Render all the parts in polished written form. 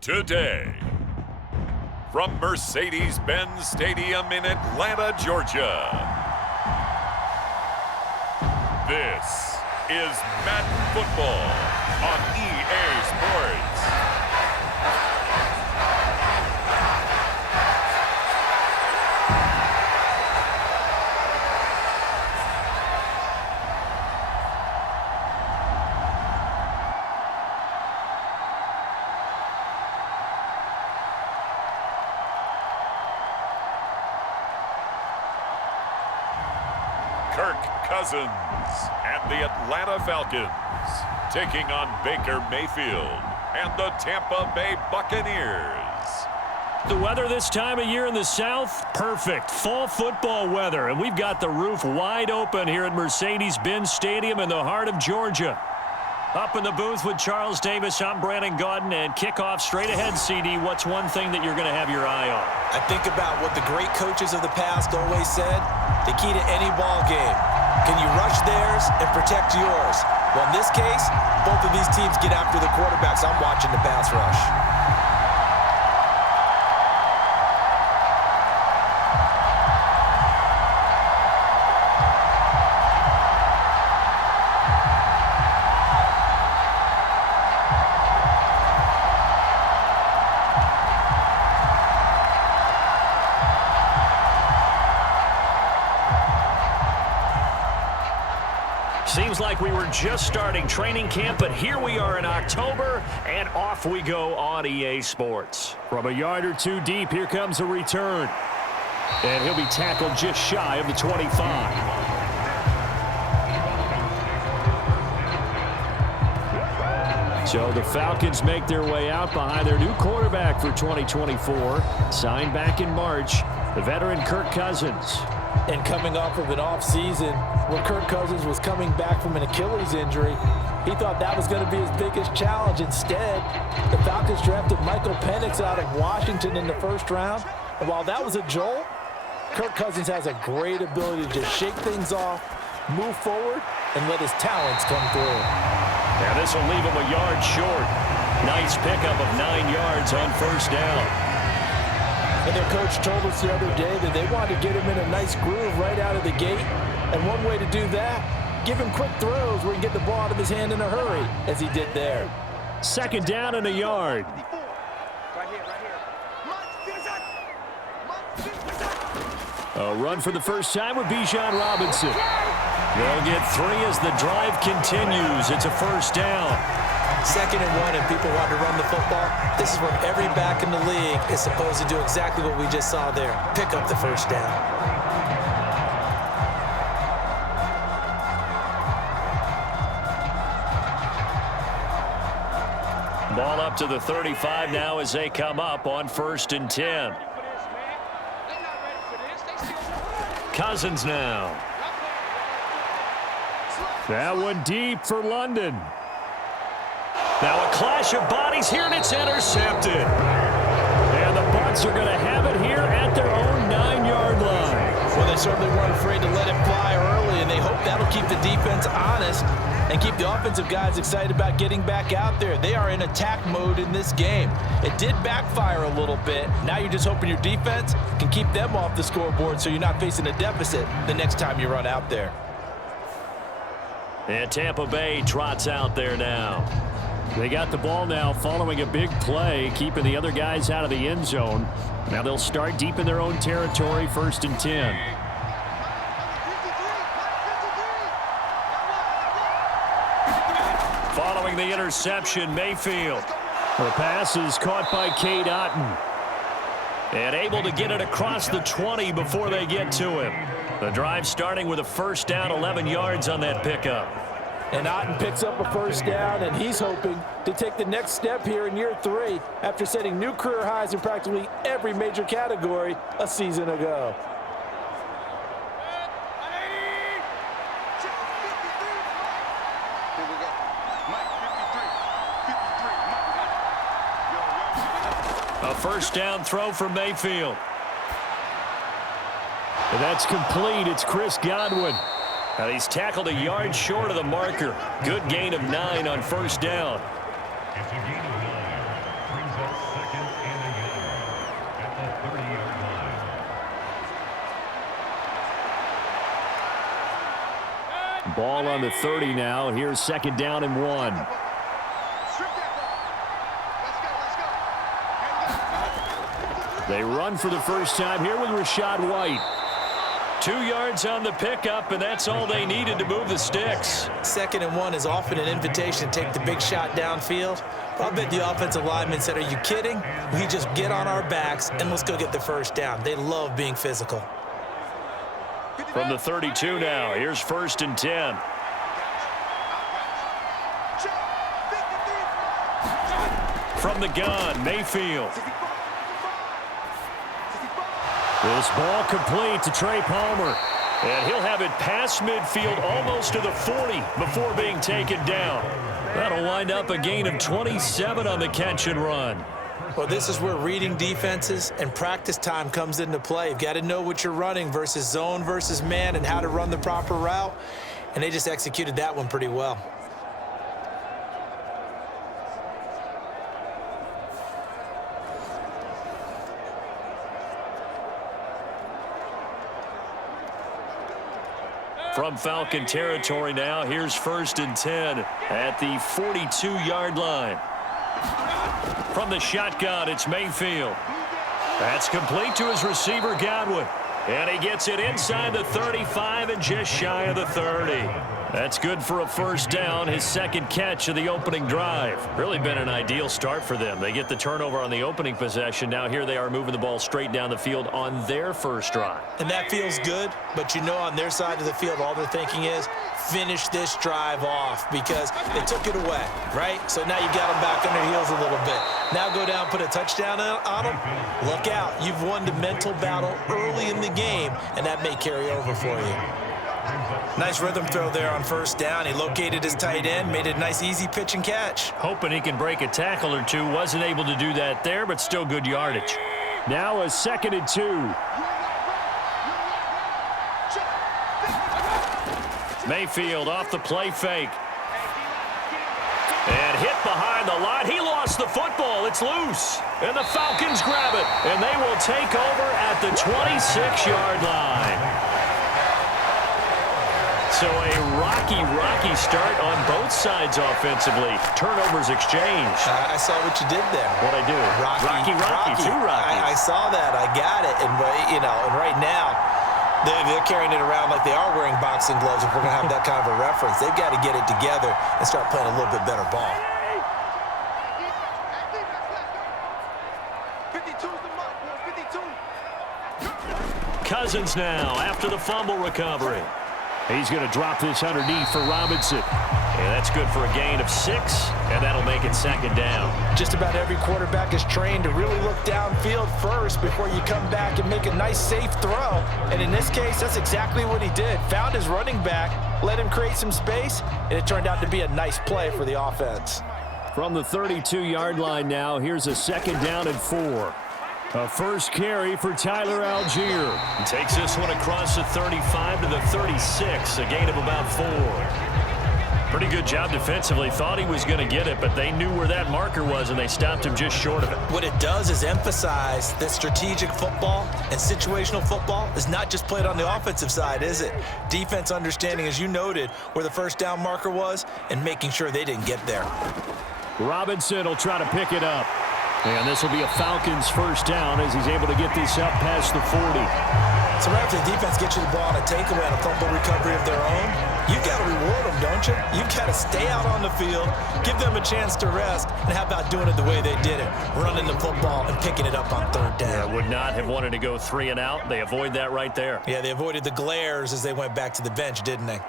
Today, from Mercedes-Benz Stadium in Atlanta, Georgia, this is Madden Football on EA Sports. Kirk Cousins and the Atlanta Falcons taking on Baker Mayfield and the Tampa Bay Buccaneers. The weather this time of year in the South, perfect. Fall football weather, and we've got the roof wide open here at Mercedes-Benz Stadium in the heart of Georgia. Up in the booth with Charles Davis, I'm Brandon Gaudin, and kickoff straight ahead, CD. What's one thing that you're going to have your eye on? I think about what the great coaches of the past always said. The key to any ball game. Can you rush theirs and protect yours? Well, in this case, both of these teams get after the quarterbacks. I'm watching the pass rush. Seems like we were just starting training camp, but here we are in October, and off we go on EA Sports. From a yard or two deep, here comes a return. And he'll be tackled just shy of the 25. So the Falcons make their way out behind their new quarterback for 2024, signed back in March, the veteran Kirk Cousins. And coming off of an offseason where Kirk Cousins was coming back from an Achilles injury, he thought that was going to be his biggest challenge. Instead, the Falcons drafted Michael Penix out of Washington in the first round. And while that was a jolt, Kirk Cousins has a great ability to just shake things off, move forward, and let his talents come through. Now this will leave him a yard short. Nice pickup of 9 yards on first down. And their coach told us the other day that they wanted to get him in a nice groove right out of the gate. And one way to do that, give him quick throws where he can get the ball out of his hand in a hurry, as he did there. Second down and a yard. A run for the first time with Bijan Robinson. They'll get 3 as the drive continues. It's a first down. 2nd and 1, and people want to run the football. This is where every back in the league is supposed to do exactly what we just saw there. Pick up the first down. Ball up to the 35 now as they come up on 1st and 10. Cousins now. That one deep for London. Now a clash of bodies here, and it's intercepted. And the Bucs are going to have it here at their own 9-yard line. Well, they certainly weren't afraid to let it fly early, and they hope that'll keep the defense honest and keep the offensive guys excited about getting back out there. They are in attack mode in this game. It did backfire a little bit. Now you're just hoping your defense can keep them off the scoreboard so you're not facing a deficit the next time you run out there. And Tampa Bay trots out there now. They got the ball now following a big play, keeping the other guys out of the end zone. Now they'll start deep in their own territory, 1st and 10. Following the interception, Mayfield. The pass is caught by Cade Otton. And able to get it across the 20 before they get to him. The drive starting with a first down, 11 yards on that pickup. And Otton picks up a first down, and he's hoping to take the next step here in year 3 after setting new career highs in practically every major category a season ago. A first down throw for Mayfield. And that's complete. It's Chris Godwin. Now he's tackled a yard short of the marker. Good gain of 9 on first down. Ball on the 30 now. Here's 2nd down and 1. They run for the first time here with Rachaad White. 2 yards on the pickup, and that's all they needed to move the sticks. 2nd and 1 is often an invitation to take the big shot downfield. But I bet the offensive lineman said, are you kidding? We just get on our backs, and let's go get the first down. They love being physical. From the 32 now, here's 1st and 10. From the gun, Mayfield. This ball complete to Trey Palmer. And he'll have it past midfield almost to the 40 before being taken down. That'll wind up a gain of 27 on the catch and run. Well, this is where reading defenses and practice time comes into play. You've got to know what you're running versus zone versus man and how to run the proper route. And they just executed that one pretty well. From Falcon territory now, here's 1st and 10 at the 42-yard line. From the shotgun, it's Mayfield. That's complete to his receiver, Godwin. And he gets it inside the 35 and just shy of the 30. That's good for a first down, his 2nd catch of the opening drive. Really been an ideal start for them. They get the turnover on the opening possession. Now here they are moving the ball straight down the field on their first drive. And that feels good, but you know on their side of the field, all they're thinking is finish this drive off because they took it away, right? So now you got them back on their heels a little bit. Now go down, put a touchdown on them. Look out. You've won the mental battle early in the game, and that may carry over for you. Nice rhythm throw there on first down. He located his tight end, made it a nice, easy pitch and catch. Hoping he can break a tackle or two. Wasn't able to do that there, but still good yardage. Now a 2nd and 2. Mayfield off the play fake. And hit behind the line. He lost the football. It's loose. And the Falcons grab it. And they will take over at the 26-yard line. So a rocky start on both sides offensively. Turnovers exchanged. I saw what you did there. What'd I do? Rocky. 2 Rockies. I saw that. I got it. And, you know, and right now, they're carrying it around like they are wearing boxing gloves if we're going to have that kind of a reference. They've got to get it together and start playing a little bit better ball. Cousins now after the fumble recovery. He's going to drop this underneath for Robinson. And that's good for a gain of 6, and that'll make it 2nd down. Just about every quarterback is trained to really look downfield first before you come back and make a nice, safe throw. And in this case, that's exactly what he did. Found his running back, let him create some space, and it turned out to be a nice play for the offense. From the 32-yard line now, here's a 2nd down and 4. A first carry for Tyler Algier. He takes this one across the 35 to the 36, a gain of about 4. Pretty good job defensively. Thought he was going to get it, but they knew where that marker was, and they stopped him just short of it. What it does is emphasize that strategic football and situational football is not just played on the offensive side, is it? Defense understanding, as you noted, where the first down marker was and making sure they didn't get there. Robinson will try to pick it up. And this will be a Falcons first down as he's able to get this up past the 40. So right after the defense gets you the ball on a takeaway and a fumble recovery of their own, you've got to reward them, don't you? You've got to stay out on the field, give them a chance to rest, and how about doing it the way they did it, running the football and picking it up on 3rd down. Yeah, would not have wanted to go 3 and out. They avoid that right there. Yeah, they avoided the glares as they went back to the bench, didn't they?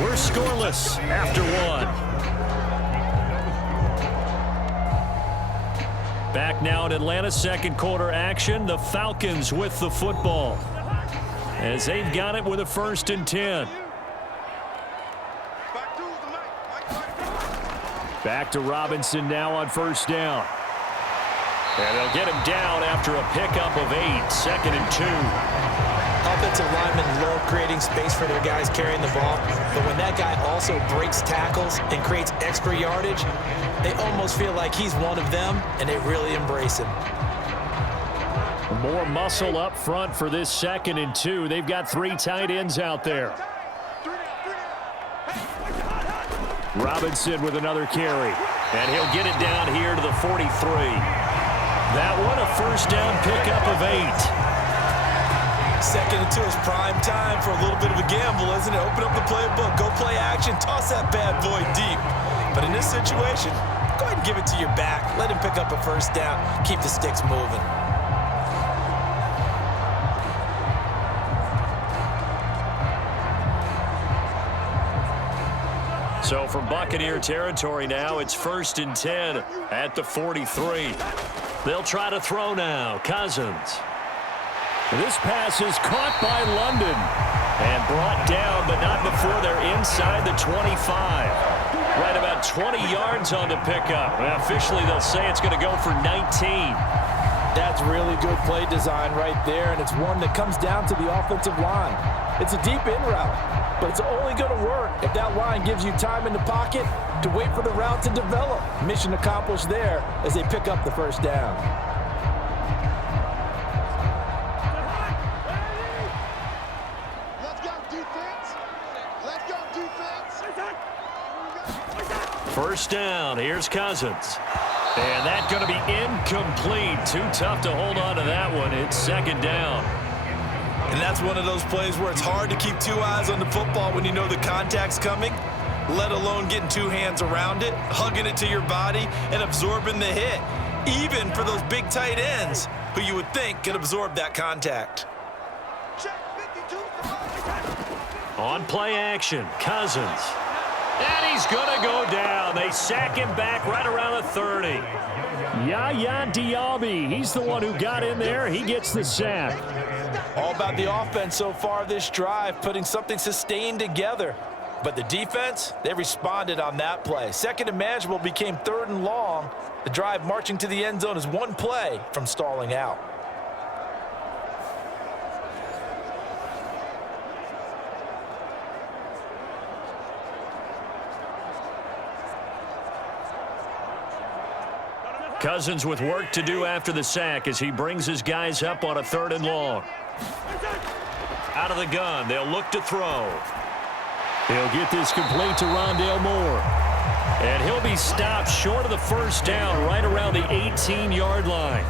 We're scoreless after 1. Back now in Atlanta, 2nd quarter action. The Falcons with the football as they've got it with a 1st and 10. Back to Robinson now on first down. And they'll get him down after a pickup of 8, 2nd and 2. Offensive linemen love creating space for their guys carrying the ball, but when that guy also breaks tackles and creates extra yardage, they almost feel like he's one of them, and they really embrace him. More muscle up front for this 2nd and 2. They've got 3 tight ends out there. Robinson with another carry, and he'll get it down here to the 43. That one a first down pickup of 8. 2nd and 2 is prime time for a little bit of a gamble, isn't it? Open up the playbook, go play action, toss that bad boy deep. But in this situation, go ahead and give it to your back. Let him pick up a first down, keep the sticks moving. So from Buccaneer territory now, it's 1st and 10 at the 43. They'll try to throw now. Cousins. This pass is caught by London and brought down, but not before they're inside the 25. Right about 20 yards on the pickup. Well, officially, they'll say it's going to go for 19. That's really good play design right there, and it's one that comes down to the offensive line. It's a deep in route, but it's only going to work if that line gives you time in the pocket to wait for the route to develop. Mission accomplished there as they pick up the first down. Let's go defense. Let's go defense. First down. Here's Cousins. And that's going to be incomplete. Too tough to hold on to that one. It's 2nd down. And that's one of those plays where it's hard to keep 2 eyes on the football when you know the contact's coming, let alone getting 2 hands around it, hugging it to your body, and absorbing the hit, even for those big tight ends who you would think could absorb that contact. On play action, Cousins. And he's going to go down. They sack him back right around the 30. Yaya Diaby, he's the one who got in there. He gets the sack. All about the offense so far this drive, putting something sustained together. But the defense, they responded on that play. 2nd and manageable became 3rd and long. The drive marching to the end zone is one play from stalling out. Cousins with work to do after the sack as he brings his guys up on a 3rd and long. Out of the gun, they'll look to throw. He'll get this complete to Rondale Moore. And he'll be stopped short of the first down right around the 18-yard line.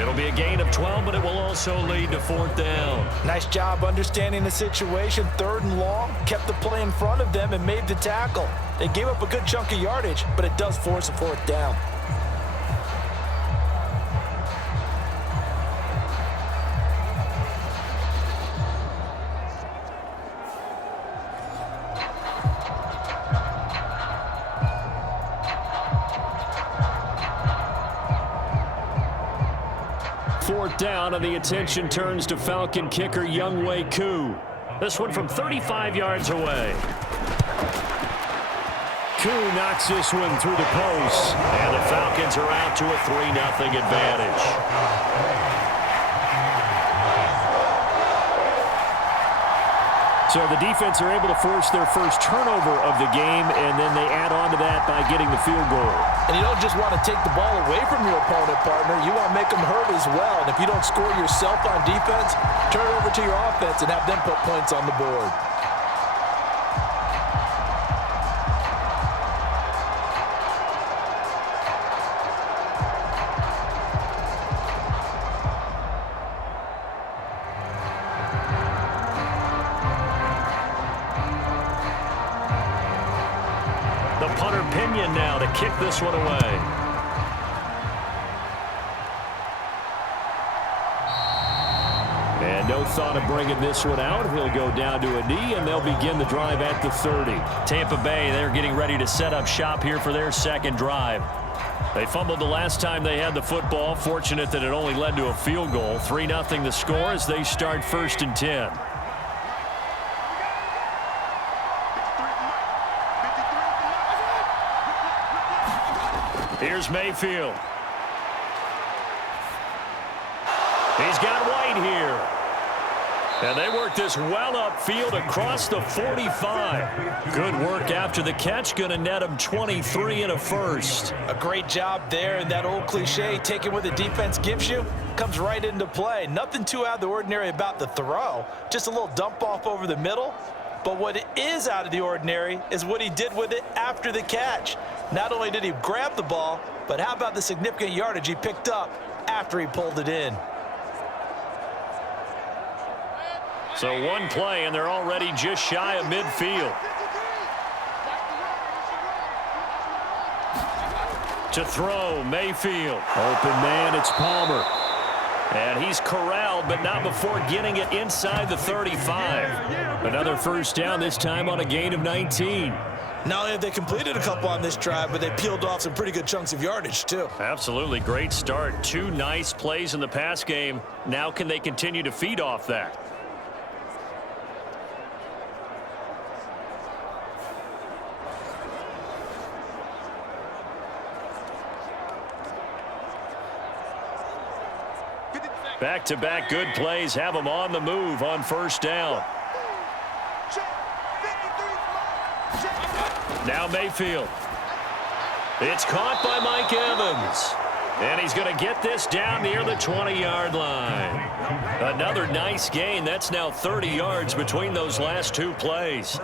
It'll be a gain of 12, but it will also lead to 4th down. Nice job understanding the situation. 3rd and long, kept the play in front of them and made the tackle. They gave up a good chunk of yardage, but it does force a 4th down. Down, and the attention turns to Falcon kicker Younghoe Koo. This one from 35 yards away. Koo knocks this one through the post, and the Falcons are out to a 3-0 advantage. So the defense are able to force their first turnover of the game, and then they add on to that by getting the field goal. And you don't just want to take the ball away from your opponent, partner. You want to make them hurt as well. And if you don't score yourself on defense, turn it over to your offense and have them put points on the board. Now to kick this one away. And no thought of bringing this one out. He'll go down to a knee, and they'll begin the drive at the 30. Tampa Bay, they're getting ready to set up shop here for their 2nd drive. They fumbled the last time they had the football. Fortunate that it only led to a field goal. 3-0 the score as they start 1st and 10. Here's Mayfield. He's got White here. And they work this well upfield across the 45. Good work after the catch. Going to net him 23 and a first. A great job there, and that old cliche, taking what the defense gives you, comes right into play. Nothing too out of the ordinary about the throw. Just a little dump off over the middle. But what is out of the ordinary is what he did with it after the catch. Not only did he grab the ball, but how about the significant yardage he picked up after he pulled it in? So one play, and they're already just shy of midfield. To throw, Mayfield. Open man, it's Palmer. And he's corralled, but not before getting it inside the 35. Another first down, this time on a gain of 19. Not only have they completed a couple on this drive, but they peeled off some pretty good chunks of yardage, too. Absolutely great start. 2 nice plays in the pass game. Now can they continue to feed off that? Back-to-back good plays have them on the move on first down. Now Mayfield. It's caught by Mike Evans. And he's going to get this down near the 20-yard line. Another nice gain. That's now 30 yards between those last 2 plays.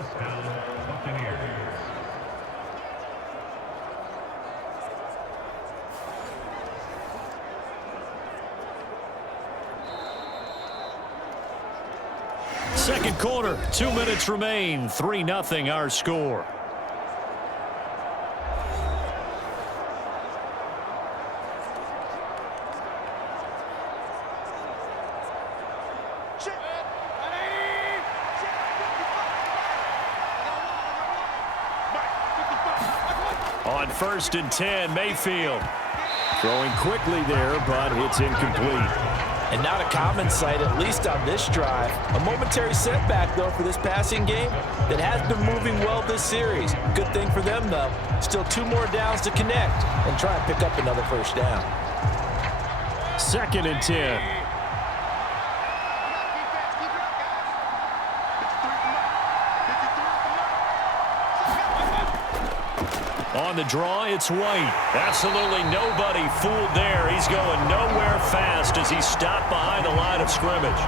Second quarter, 2 minutes remain. 3-0 our score. On 1st and 10, Mayfield. Throwing quickly there, but it's incomplete. And not a common sight, at least on this drive. A momentary setback, though, for this passing game that has been moving well this series. Good thing for them, though. Still 2 more downs to connect and try and pick up another first down. 2nd and 10. On the draw, it's White. Absolutely nobody fooled there. He's going nowhere fast as he's stopped behind the line of scrimmage.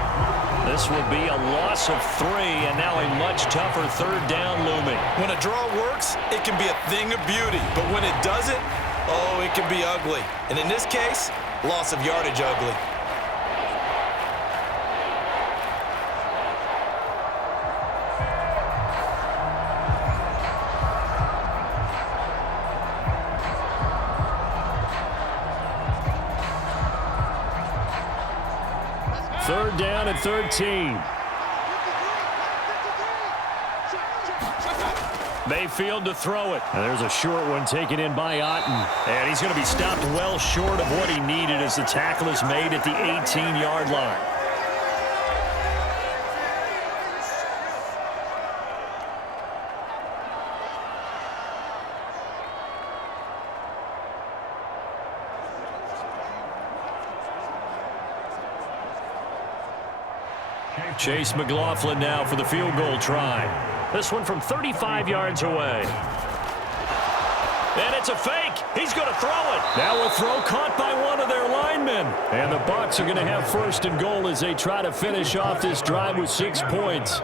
This will be a loss of 3, and now a much tougher 3rd down looming. When a draw works, it can be a thing of beauty. But when it doesn't, oh, it can be ugly. And in this case, loss of yardage ugly. Third down and 13. Mayfield to throw it. And there's a short one taken in by Otten. And he's going to be stopped well short of what he needed as the tackle is made at the 18-yard line. Chase McLaughlin now for the field goal try. This one from 35 yards away. And it's a fake. He's going to throw it. Now a throw caught by one of their linemen. And the Bucs are going to have 1st and goal as they try to finish off this drive with 6 points.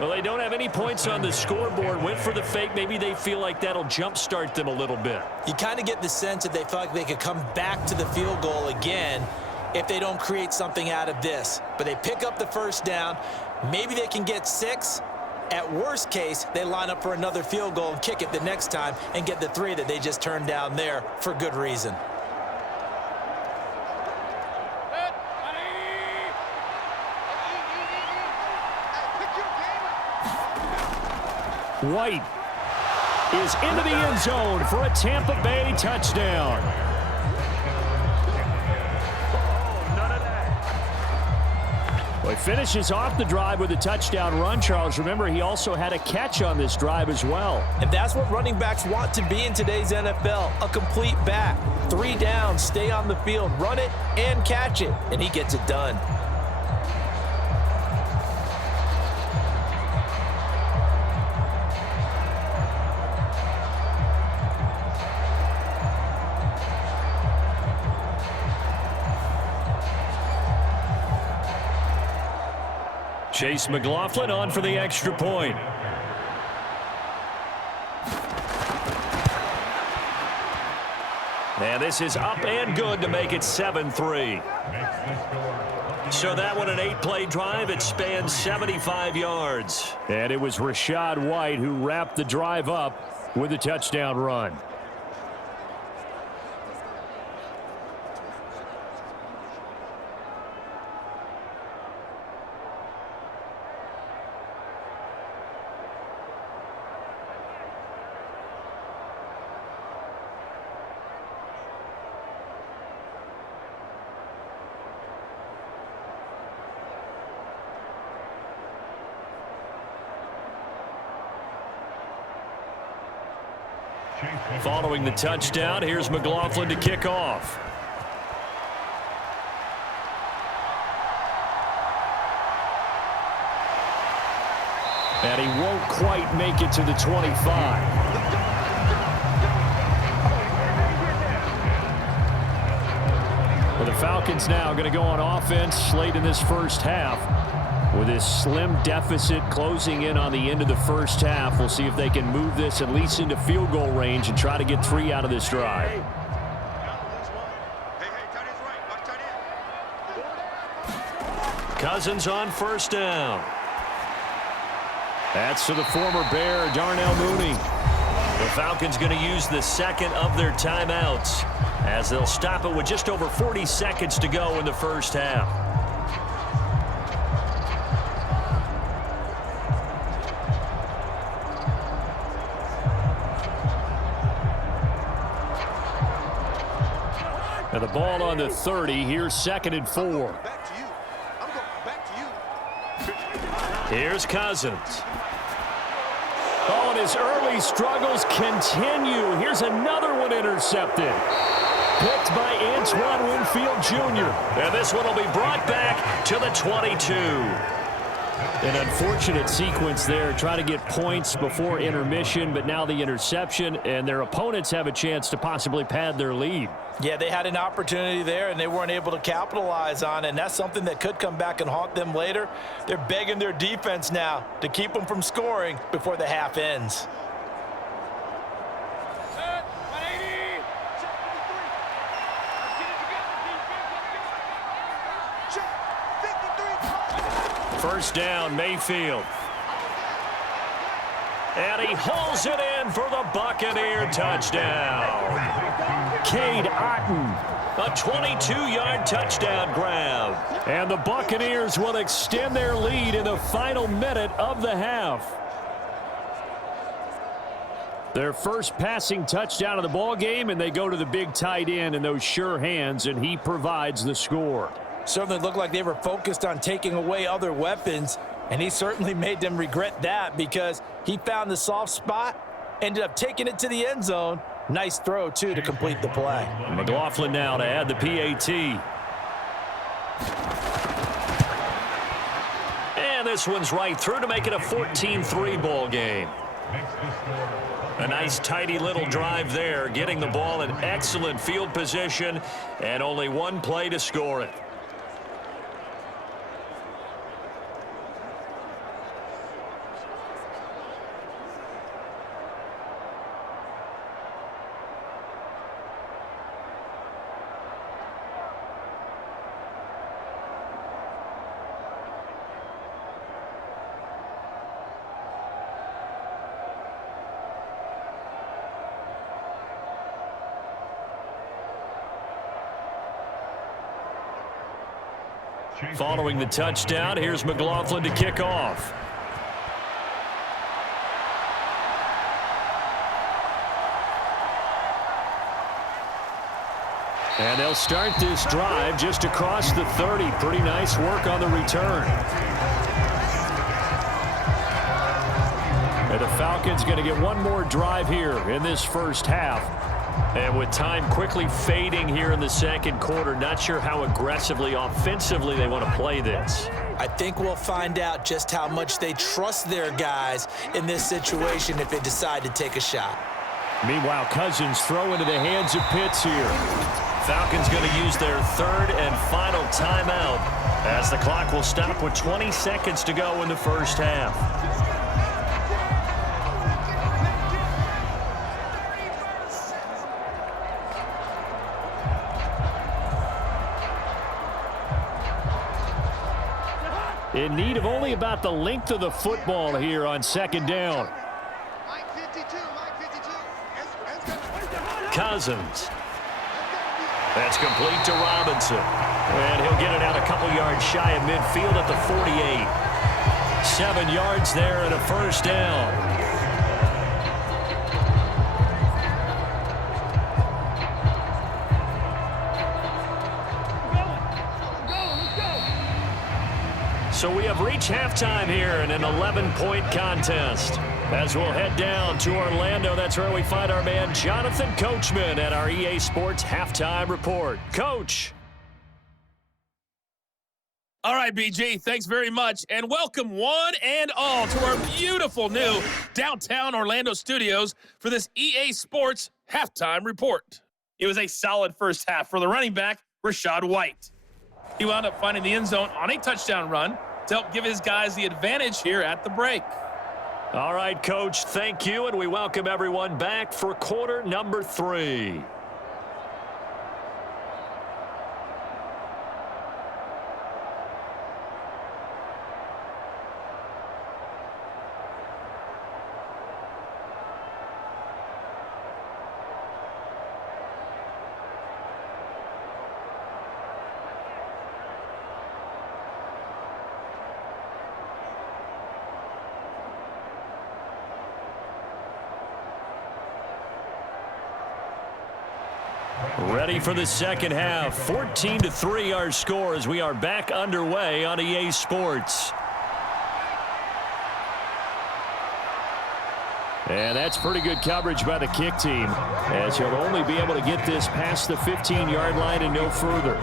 Well, they don't have any points on the scoreboard. Went for the fake. Maybe they feel like that'll jumpstart them a little bit. You kind of get the sense that they feel like they could come back to the field goal again if they don't create something out of this. But they pick up the first down. Maybe they can get 6. At worst case, they line up for another field goal and kick it the next time and get the 3 that they just turned down there for good reason. White is into the end zone for a Tampa Bay touchdown. Well, he finishes off the drive with a touchdown run, Charles. Remember, he also had a catch on this drive as well. And that's what running backs want to be in today's NFL, a complete back. 3 downs, stay on the field, run it, and catch it. And he gets it done. Chase McLaughlin on for the extra point. And this is up and good to make it 7-3. So that one, an 8-play drive. It spans 75 yards. And it was Rachaad White who wrapped the drive up with a touchdown run. Following the touchdown, here's McLaughlin to kick off. And he won't quite make it to the 25. Well, the Falcons now going to go on offense late in this first half. With this slim deficit closing in on the end of the first half, we'll see if they can move this at least into field goal range and try to get 3 out of this drive. Cousins on first down. That's to the former Bear, Darnell Mooney. The Falcons going to use the second of their timeouts as they'll stop it with just over 40 seconds to go in the first half. And the ball on the 30. Here's 2nd and 4. Here's Cousins. Oh, and his early struggles continue. Here's another one intercepted. Picked by Antoine Winfield Jr. And this one will be brought back to the 22. An unfortunate sequence there. Try to get points before intermission, but now the interception, and their opponents have a chance to possibly pad their lead. Yeah, they had an opportunity there, and they weren't able to capitalize on it, and that's something that could come back and haunt them later. They're begging their defense now to keep them from scoring before the half ends. First down, Mayfield. And he hauls it in for the Buccaneer touchdown. Cade Otton, a 22-yard touchdown grab. And the Buccaneers will extend their lead in the final minute of the half. Their first passing touchdown of the ball game, and they go to the big tight end in those sure hands, and he provides the score. Certainly looked like they were focused on taking away other weapons, and he certainly made them regret that because he found the soft spot, ended up taking it to the end zone. Nice throw, too, to complete the play. McLaughlin now to add the PAT. And this one's right through to make it a 14-3 ball game. A nice, tidy little drive there, getting the ball in excellent field position, and only one play to score it. Following the touchdown, here's McLaughlin to kick off. And they'll start this drive just across the 30. Pretty nice work on the return. And the Falcons going to get one more drive here in this first half. And with time quickly fading here in the second quarter, not sure how aggressively, offensively they want to play this. I think we'll find out just how much they trust their guys in this situation if they decide to take a shot. Meanwhile, Cousins throw into the hands of Pitts here. Falcons going to use their third and final timeout As the clock will stop with 20 seconds to go in the first half. In need of only about the length of the football here on second down. Cousins. That's complete to Robinson. And he'll get it out a couple yards shy of midfield at the 48. 7 yards there and a first down. So we have reached halftime here in an 11-point contest. As we'll head down to Orlando, that's where we find our man Jonathan Coachman at our EA Sports Halftime Report. Coach. All right, BG, thanks very much, and welcome one and all to our beautiful new downtown Orlando studios for this EA Sports Halftime Report. It was a solid first half for the running back, Rachaad White. He wound up finding the end zone on a touchdown run to help give his guys the advantage here at the break. All right, Coach, thank you, and we welcome everyone back for quarter number 3. Ready for the second half. 14-3 our score as we are back underway on EA Sports. And that's pretty good coverage by the kick team, as he'll only be able to get this past the 15-yard line and no further.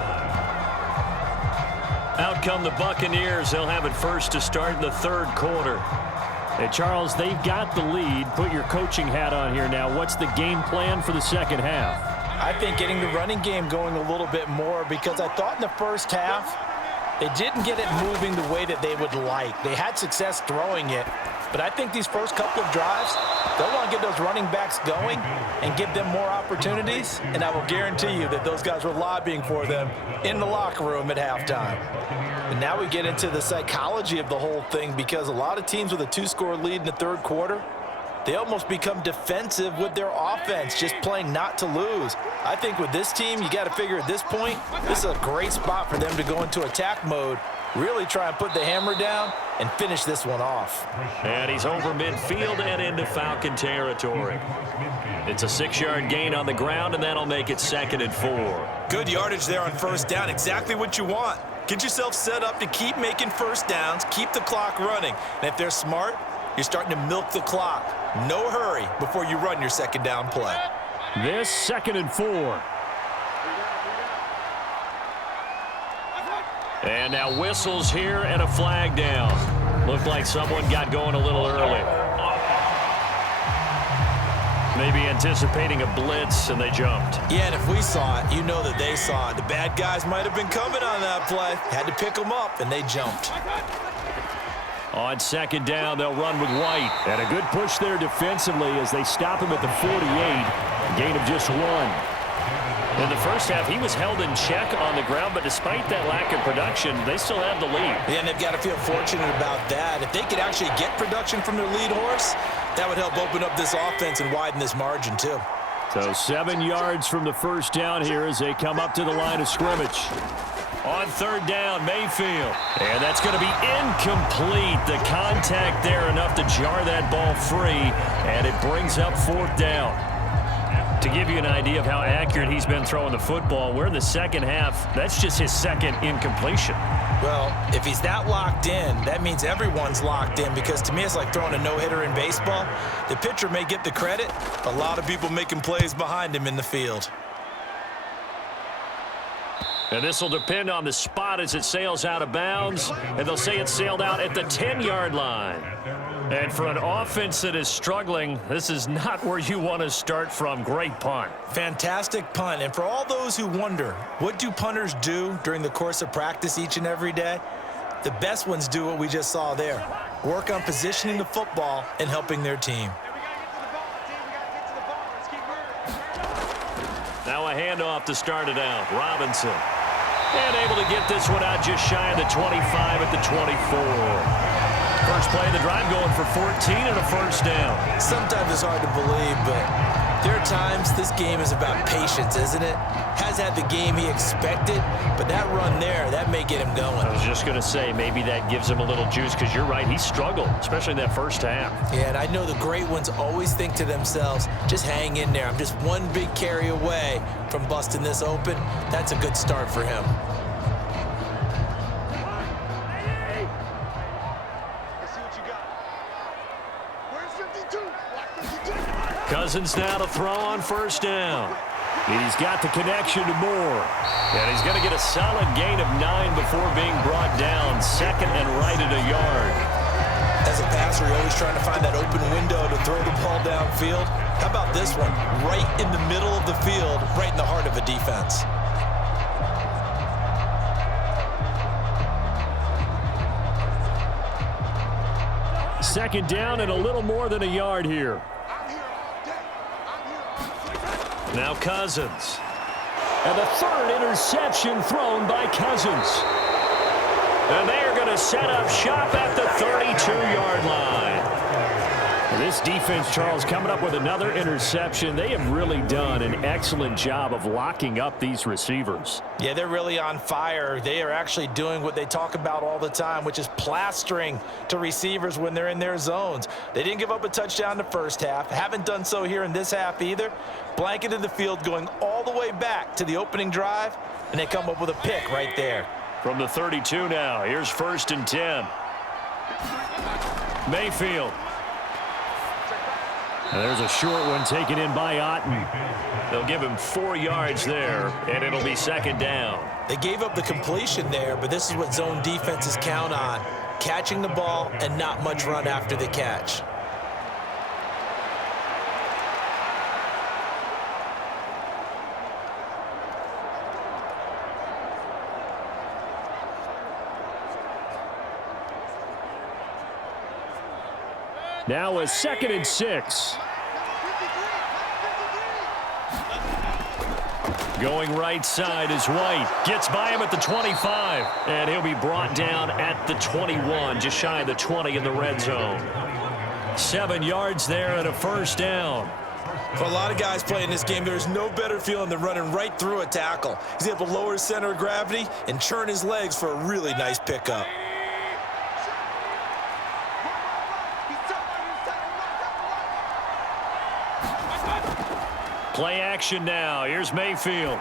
Out come the Buccaneers. They'll have it first to start in the third quarter. Hey, Charles, they've got the lead. Put your coaching hat on here now. What's the game plan for the second half? I think getting the running game going a little bit more, because I thought in the first half they didn't get it moving the way that they would like. They had success throwing it, but I think these first couple of drives, they'll want to get those running backs going and give them more opportunities, and I will guarantee you that those guys were lobbying for them in the locker room at halftime. And now we get into the psychology of the whole thing, because a lot of teams with a 2-score lead in the third quarter, they almost become defensive with their offense, just playing not to lose. I think with this team, you got to figure at this point, this is a great spot for them to go into attack mode, really try and put the hammer down and finish this one off. And he's over midfield and into Falcon territory. It's a 6-yard gain on the ground, and that'll make it 2nd and 4. Good yardage there on first down, exactly what you want. Get yourself set up to keep making first downs, keep the clock running. And if they're smart, you're starting to milk the clock. No hurry before you run your second down play. This 2nd and 4. And now whistles here and a flag down. Looked like someone got going a little early. Maybe anticipating a blitz, and they jumped. Yeah, and if we saw it, you know that they saw it. The bad guys might have been coming on that play. Had to pick them up, and they jumped. On second down, they'll run with White. And a good push there defensively as they stop him at the 48. Gain of just 1. In the first half, he was held in check on the ground, but despite that lack of production, they still have the lead. Yeah, and they've got to feel fortunate about that. If they could actually get production from their lead horse, that would help open up this offense and widen this margin, too. So 7 yards from the first down here as they come up to the line of scrimmage. On third down, Mayfield. And that's going to be incomplete. The contact there enough to jar that ball free, and it brings up 4th down. To give you an idea of how accurate he's been throwing the football, we're in the second half. That's just his 2nd incompletion. Well, if he's that locked in, that means everyone's locked in, because to me it's like throwing a no-hitter in baseball. The pitcher may get the credit, a lot of people making plays behind him in the field. And this will depend on the spot as it sails out of bounds, and they'll say it sailed out at the 10-yard line. And for an offense that is struggling, this is not where you want to start from. Great punt. Fantastic punt. And for all those who wonder, what do punters do during the course of practice each and every day? The best ones do what we just saw there. Work on positioning the football and helping their team. Now a handoff to start it out. Robinson. And able to get this one out just shy of the 25 at the 24. First play of the drive going for 14 and a first down. Sometimes it's hard to believe, but there are times this game is about patience, isn't it? Has had the game he expected, but that run there, that may get him going. I was just going to say, maybe that gives him a little juice because you're right, he struggled, especially in that first half. Yeah, and I know the great ones always think to themselves, just hang in there. I'm just one big carry away from busting this open. That's a good start for him. Cousins now to throw on first down. And he's got the connection to Moore. And he's going to get a solid gain of 9 before being brought down. Second and right at a yard. As a passer, you're always trying to find that open window to throw the ball downfield. How about this one? Right in the middle of the field, right in the heart of a defense. Second down and a little more than a yard here. Now Cousins. And the third interception thrown by Cousins. And they are going to set up shop at the 32-yard line. This defense, Charles, coming up with another interception. They have really done an excellent job of locking up these receivers. Yeah, they're really on fire. They are actually doing what they talk about all the time, which is plastering to receivers when they're in their zones. They didn't give up a touchdown in the first half. Haven't done so here in this half either. Blanketed the field going all the way back to the opening drive, and they come up with a pick right there. From the 32 now, here's 1st and 10. Mayfield. And there's a short one taken in by Otten. They'll give him 4 yards there, and it'll be second down. They gave up the completion there, but this is what zone defenses count on. Catching the ball and not much run after the catch. Now a 2nd and 6. Going right side is White. Gets by him at the 25. And he'll be brought down at the 21, just shy of the 20 in the red zone. 7 yards there and a first down. For a lot of guys playing this game, there's no better feeling than running right through a tackle. He's able to lower his center of gravity and churn his legs for a really nice pickup. Play action now. Here's Mayfield.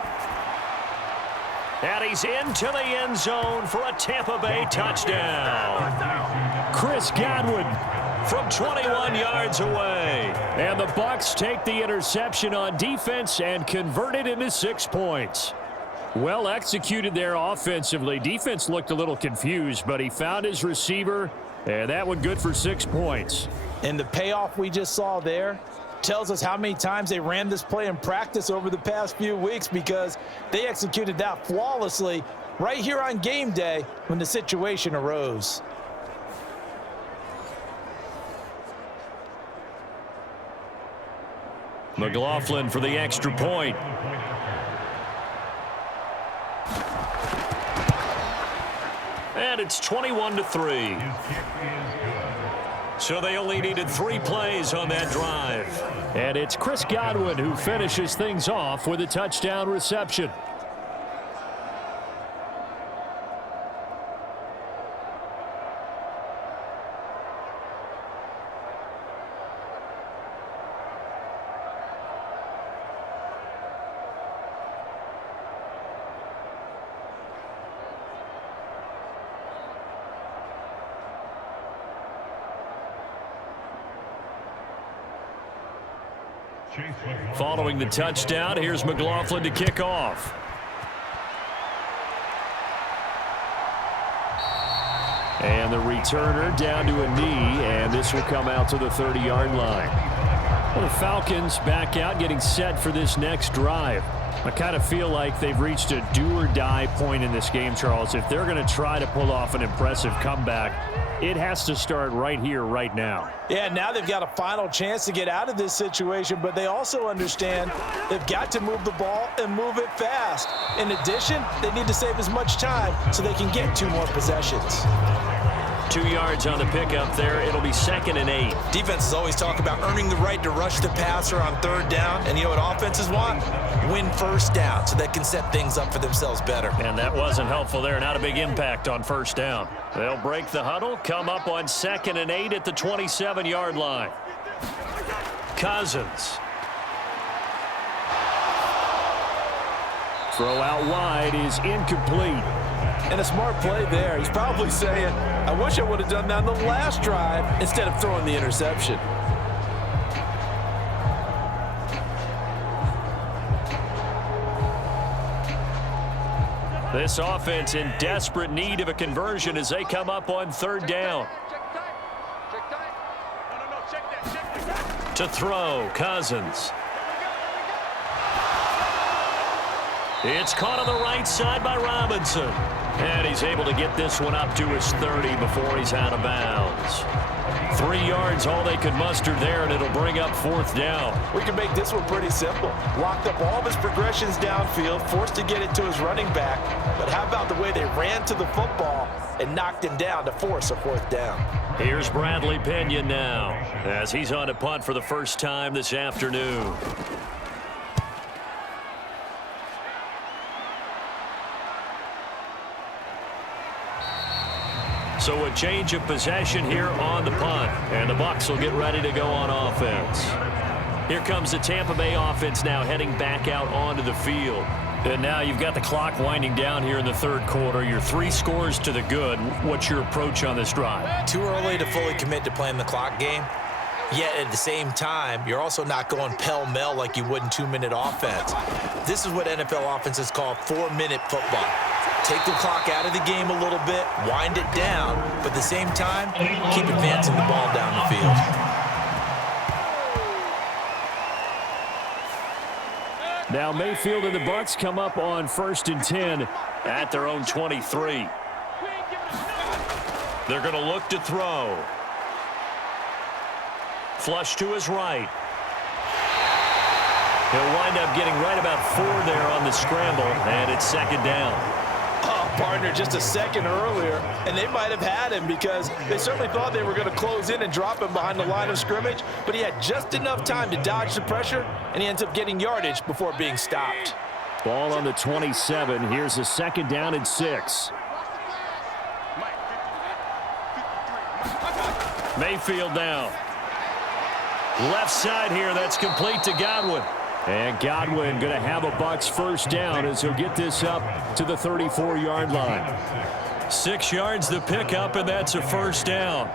And he's into the end zone for a Tampa Bay touchdown. Chris Godwin from 21 yards away. And the Bucs take the interception on defense and convert it into 6 points. Well executed there offensively. Defense looked a little confused, but he found his receiver, and that one good for 6 points. And the payoff we just saw there tells us how many times they ran this play in practice over the past few weeks, because they executed that flawlessly right here on game day when the situation arose. McLaughlin for the extra point. And it's 21-3. So they only needed 3 plays on that drive. And it's Chris Godwin who finishes things off with a touchdown reception. Following the touchdown, here's McLaughlin to kick off. And the returner down to a knee, and this will come out to the 30-yard line. Well, the Falcons back out, getting set for this next drive. I kind of feel like they've reached a do-or-die point in this game, Charles. If they're going to try to pull off an impressive comeback, it has to start right here, right now. Yeah, now they've got a final chance to get out of this situation, but they also understand they've got to move the ball and move it fast. In addition, they need to save as much time so they can get 2 more possessions. 2 yards on the pickup there. It'll be 2nd and 8. Defenses always talk about earning the right to rush the passer on 3rd down. And you know what offenses want? Win 1st down so they can set things up for themselves better. And that wasn't helpful there. Not a big impact on 1st down. They'll break the huddle, come up on 2nd and 8 at the 27-yard line. Cousins. Throw out wide is incomplete. And a smart play there. He's probably saying, I wish I would have done that on the last drive instead of throwing the interception. This offense in desperate need of a conversion as they come up on 3rd down. To throw, Cousins. It's caught on the right side by Robinson. And he's able to get this one up to his 30 before he's out of bounds. 3 yards, all they could muster there, and it'll bring up 4th down. We can make this one pretty simple. Locked up all of his progressions downfield, forced to get it to his running back. But how about the way they ran to the football and knocked him down to force a 4th down? Here's Bradley Pena now as he's on a punt for the first time this afternoon. So a change of possession here on the punt, and the Bucs will get ready to go on offense. Here comes the Tampa Bay offense now heading back out onto the field. And now you've got the clock winding down here in the 3rd quarter. You're 3 scores to the good. What's your approach on this drive? Too early to fully commit to playing the clock game. Yet at the same time, you're also not going pell-mell like you would in 2-minute offense. This is what NFL offenses call 4-minute football. Take the clock out of the game a little bit, wind it down, but at the same time, keep advancing the ball down the field. Now Mayfield and the Bucs come up on 1st and 10 at their own 23. They're going to look to throw. Flush to his right. He'll wind up getting right about 4 there on the scramble, and it's 2nd down. Oh, partner, just a second earlier, and they might have had him because they certainly thought they were going to close in and drop him behind the line of scrimmage, but he had just enough time to dodge the pressure, and he ends up getting yardage before being stopped. Ball on the 27. Here's a 2nd down and 6. Mayfield down. Left side here, that's complete to Godwin. And Godwin going to have a Bucs 1st down as he'll get this up to the 34-yard line. 6 yards to pick up, and that's a 1st down.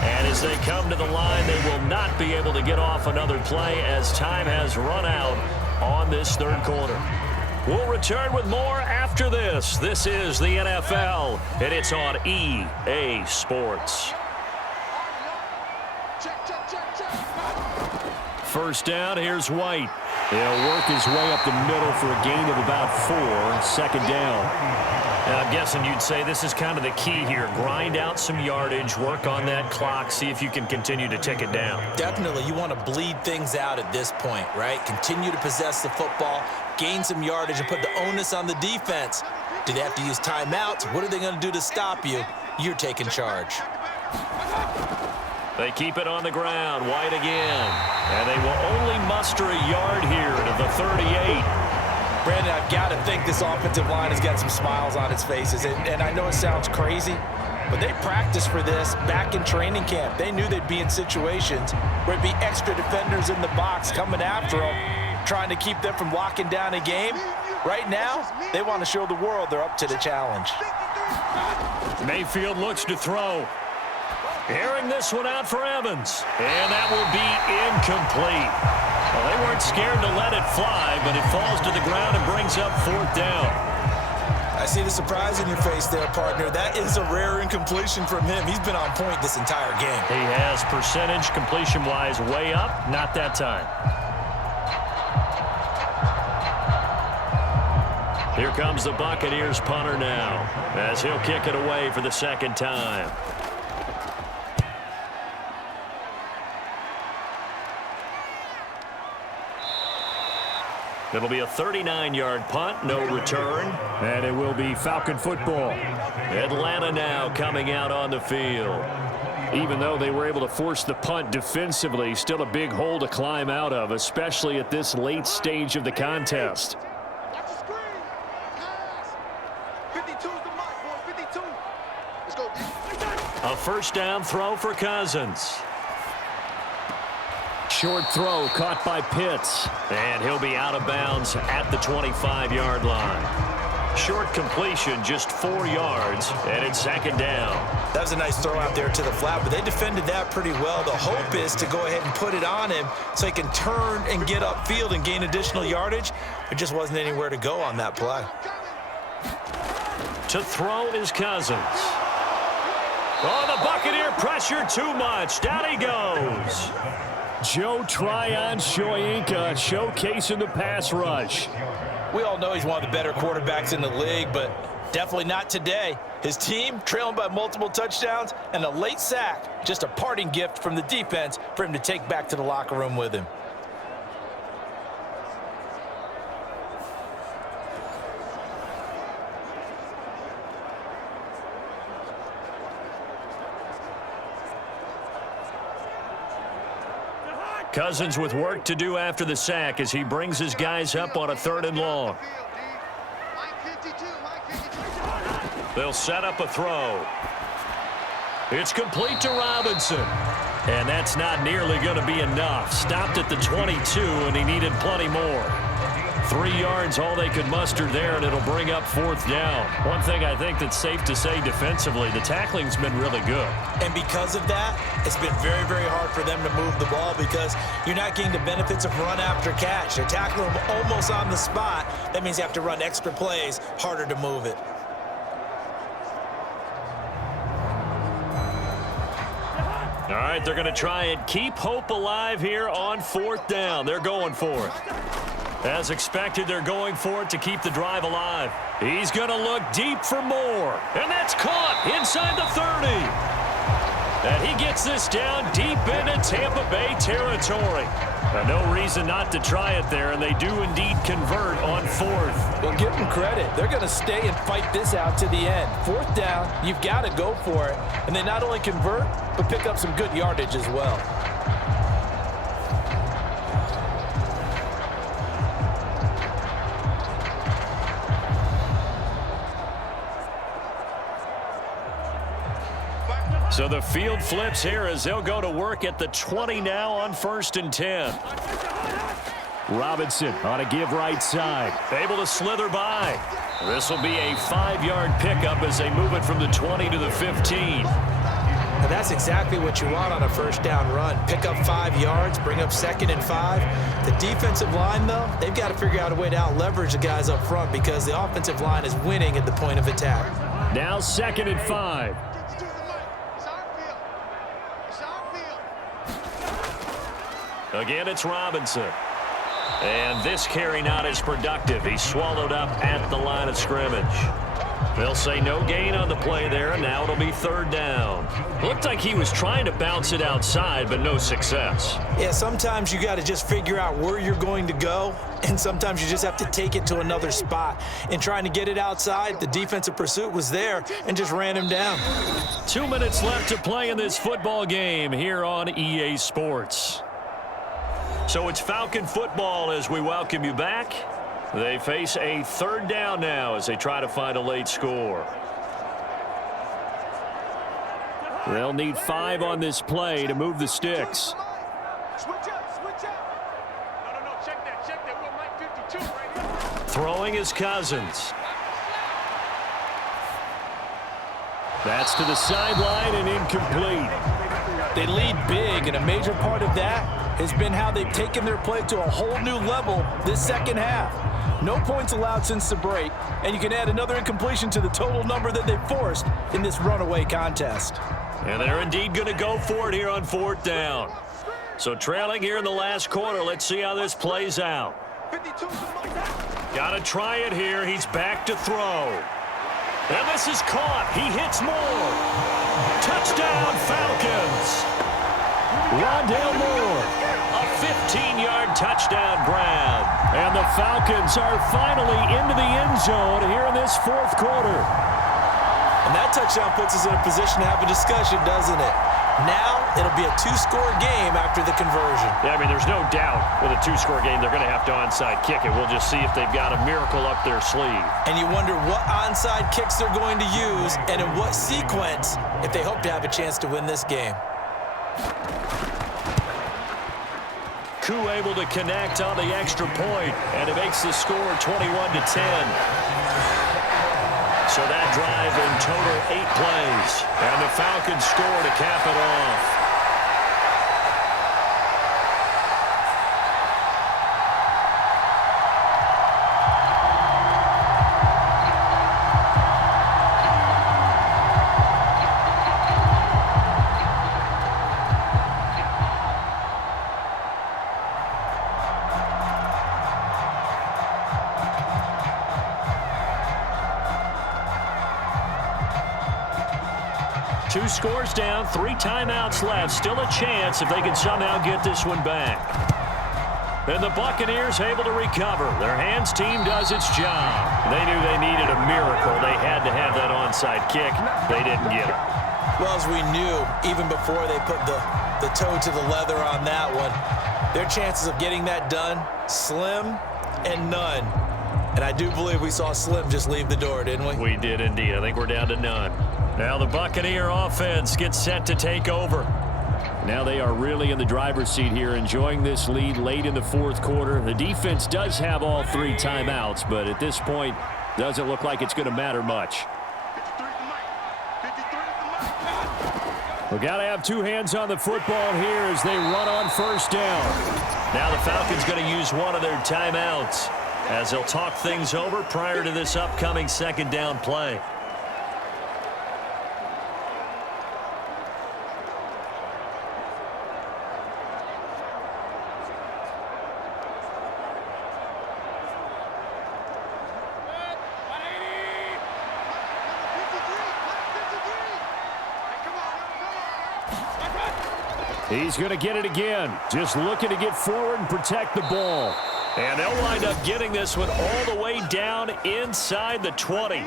And as they come to the line, they will not be able to get off another play as time has run out on this 3rd quarter. We'll return with more after this. This is the NFL, and it's on EA Sports. 1st down, here's White. He'll work his way up the middle for a gain of about 4. 2nd down. Now, I'm guessing you'd say this is kind of the key here. Grind out some yardage, work on that clock, see if you can continue to tick it down. Definitely. You want to bleed things out at this point, right? Continue to possess the football, gain some yardage, and put the onus on the defense. Do they have to use timeouts? What are they going to do to stop you? You're taking charge. They keep it on the ground. White again. And they will only muster a yard here to the 38. Brandon, I've got to think this offensive line has got some smiles on its faces. And I know it sounds crazy, but they practiced for this back in training camp. They knew they'd be in situations where it'd be extra defenders in the box coming after them, trying to keep them from locking down a game. Right now, they want to show the world they're up to the challenge. Mayfield looks to throw. Airing this one out for Evans. And that will be incomplete. Well, they weren't scared to let it fly, but it falls to the ground and brings up 4th down. I see the surprise in your face there, partner. That is a rare incompletion from him. He's been on point this entire game. He has percentage completion-wise way up. Not that time. Here comes the Buccaneers punter now, as he'll kick it away for the 2nd time. It'll be a 39-yard punt, no return, and it will be Falcon football. Atlanta now coming out on the field. Even though they were able to force the punt defensively, still a big hole to climb out of, especially at this late stage of the contest. Watch the screen. Pass. 52's the mark, boy. 52. Let's go. A 1st down throw for Cousins. Short throw caught by Pitts, and he'll be out of bounds at the 25-yard line. Short completion, just 4 yards, and it's 2nd down. That was a nice throw out there to the flat, but they defended that pretty well. The hope is to go ahead and put it on him so he can turn and get upfield and gain additional yardage. There just wasn't anywhere to go on that play. To throw is Cousins. Oh, the Buccaneer pressure too much. Down he goes. Joe Tryon-Shoyinka showcasing the pass rush. We all know he's one of the better quarterbacks in the league, but definitely not today. His team trailing by multiple touchdowns and a late sack. Just a parting gift from the defense for him to take back to the locker room with him. Cousins with work to do after the sack as he brings his guys up on a 3rd and long. They'll set up a throw. It's complete to Robinson. And that's not nearly going to be enough. Stopped at the 22, and he needed plenty more. 3 yards, all they could muster there, and it'll bring up 4th down. One thing I think that's safe to say defensively, the tackling's been really good. And because of that, it's been very, very hard for them to move the ball because you're not getting the benefits of run after catch. They're tackling them almost on the spot. That means you have to run extra plays, harder to move it. All right, they're going to try and keep hope alive here on 4th down. They're going for it. As expected, they're going for it to keep the drive alive. He's going to look deep for more. And that's caught inside the 30. And he gets this down deep into Tampa Bay territory. No reason not to try it there, and they do indeed convert on 4th. Well, give them credit. They're going to stay and fight this out to the end. 4th down, you've got to go for it. And they not only convert, but pick up some good yardage as well. So the field flips here as they'll go to work at the 20 now on 1st and 10. Robinson on a give right side. Able to slither by. This will be a 5-yard pickup as they move it from the 20 to the 15. And that's exactly what you want on a 1st down run. Pick up 5 yards, bring up 2nd and 5. The defensive line, though, they've got to figure out a way to out-leverage the guys up front because the offensive line is winning at the point of attack. Now 2nd and 5. Again, it's Robinson. And this carry not as productive. He's swallowed up at the line of scrimmage. They'll say no gain on the play there, and now it'll be 3rd down. Looked like he was trying to bounce it outside, but no success. Yeah, sometimes you got to just figure out where you're going to go, and sometimes you just have to take it to another spot. In trying to get it outside, the defensive pursuit was there and just ran him down. 2 minutes left to play in this football game here on EA Sports. So it's Falcon football as we welcome you back. They face a 3rd down now as they try to find a late score. They'll need 5 on this play to move the sticks. Switch out. No, check that. We're Mike 52 right here. Throwing is Cousins. That's to the sideline and incomplete. They lead big, and a major part of that has been how they've taken their play to a whole new level this second half. No points allowed since the break, and you can add another incompletion to the total number that they've forced in this runaway contest. And they're indeed going to go for it here on 4th down. So trailing here in the last quarter, let's see how this plays out. Got to try it here. He's back to throw. And this is caught. He hits more. Touchdown, Falcons. Rondale Moore, a 15-yard touchdown grab. And the Falcons are finally into the end zone here in this 4th quarter. And that touchdown puts us in a position to have a discussion, doesn't it? Now it'll be a 2-score game after the conversion. Yeah, I mean, there's no doubt with a 2-score game they're going to have to onside kick it. We'll just see if they've got a miracle up their sleeve. And you wonder what onside kicks they're going to use and in what sequence if they hope to have a chance to win this game. Koo able to connect on the extra point, and it makes the score 21-10. So that drive in total 8 plays. And the Falcons score to cap it off. Two scores down, 3 timeouts left. Still a chance if they can somehow get this one back. And the Buccaneers able to recover. Their hands team does its job. They knew they needed a miracle. They had to have that onside kick. They didn't get it. Well, as we knew, even before they put the toe to the leather on that one, their chances of getting that done, slim and none. And I do believe we saw Slim just leave the door, didn't we? We did indeed. I think we're down to none. Now the Buccaneer offense gets set to take over. Now they are really in the driver's seat here, enjoying this lead late in the 4th quarter. The defense does have all 3 timeouts, but at this point, doesn't look like it's going to matter much. We got to have 2 hands on the football here as they run on 1st down. Now the Falcons going to use one of their timeouts as they'll talk things over prior to this upcoming 2nd down play. He's going to get it again. Just looking to get forward and protect the ball. And they'll wind up getting this one all the way down inside the 20.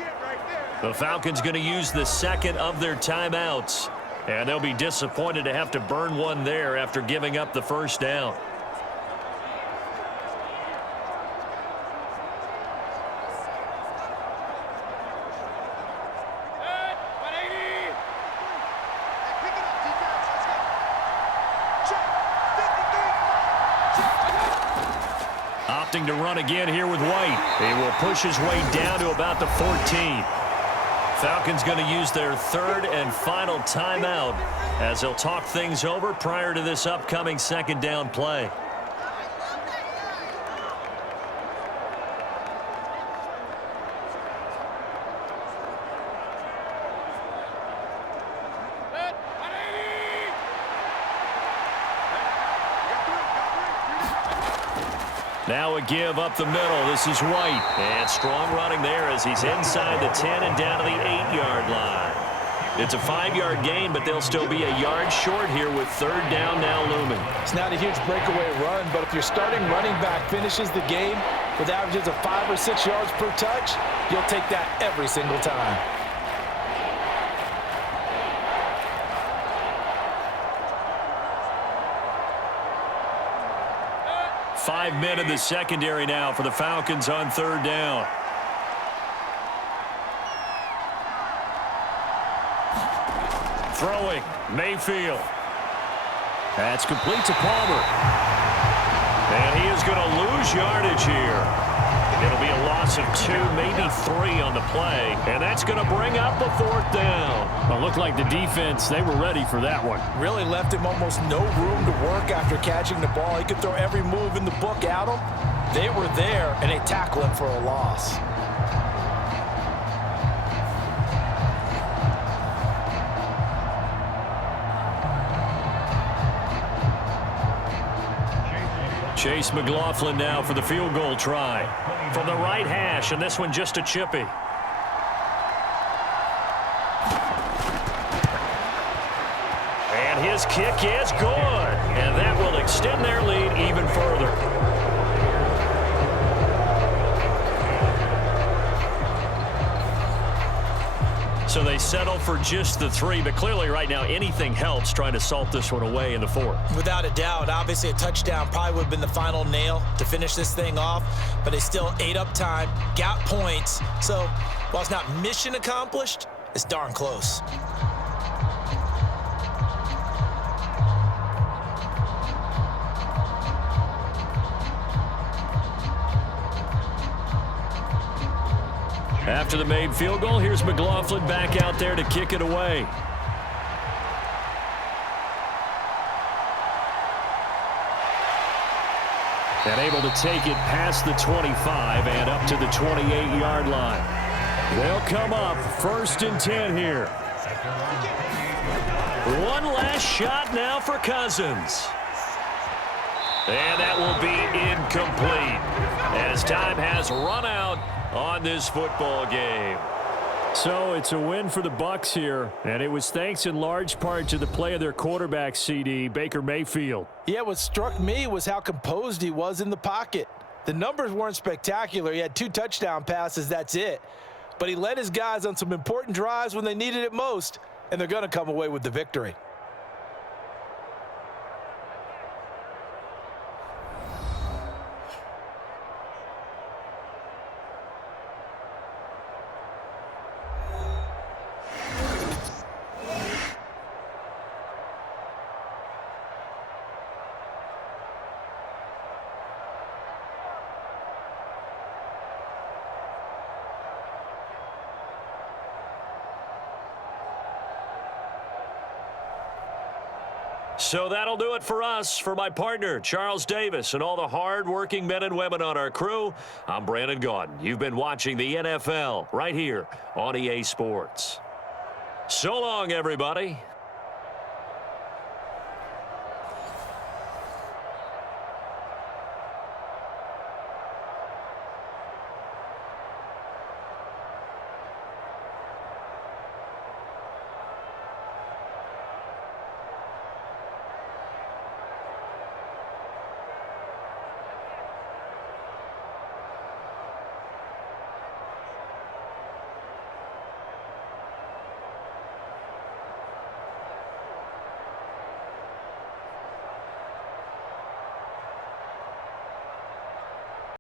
The Falcons going to use the 2nd of their timeouts. And they'll be disappointed to have to burn one there after giving up the 1st down. Opting to run again here with White. He will push his way down to about the 14. Falcons going to use their 3rd and final timeout as they'll talk things over prior to this upcoming 2nd down play. Now a give up the middle. This is White. And strong running there as he's inside the 10 and down to the 8-yard line. It's a 5-yard gain, but they'll still be a yard short here with 3rd down now looming. It's not a huge breakaway run, but if your starting running back finishes the game with averages of 5 or 6 yards per touch, you'll take that every single time. Five men in the secondary now for the Falcons on 3rd down. Throwing, Mayfield. That's complete to Palmer. And he is going to lose yardage here. It'll be a loss of 2, maybe 3 on the play, and that's going to bring up a 4th down. Well, it looked like the defense, they were ready for that one. Really left him almost no room to work after catching the ball. He could throw every move in the book at him. They were there, and they tackle him for a loss. Chase McLaughlin now for the field goal try. From the right hash, and this one just a chippy. And his kick is good. And that will extend their lead even further. So they settle for just the 3, but clearly right now anything helps trying to salt this one away in the 4th. Without a doubt, obviously a touchdown probably would have been the final nail to finish this thing off, but they still ate up time, got points. So while it's not mission accomplished, it's darn close. After the made field goal, here's McLaughlin back out there to kick it away. And able to take it past the 25 and up to the 28-yard line. They'll come up 1st and 10 here. One last shot now for Cousins. And that will be incomplete as time has run out on this football game. So it's a win for the Bucs here, and it was thanks in large part to the play of their quarterback, CD, Baker Mayfield. Yeah, what struck me was how composed he was in the pocket. The numbers weren't spectacular. He had 2 touchdown passes, that's it. But he led his guys on some important drives when they needed it most, and they're going to come away with the victory. So that'll do it for us. For my partner, Charles Davis, and all the hard-working men and women on our crew, I'm Brandon Gaudin. You've been watching the NFL right here on EA Sports. So long, everybody.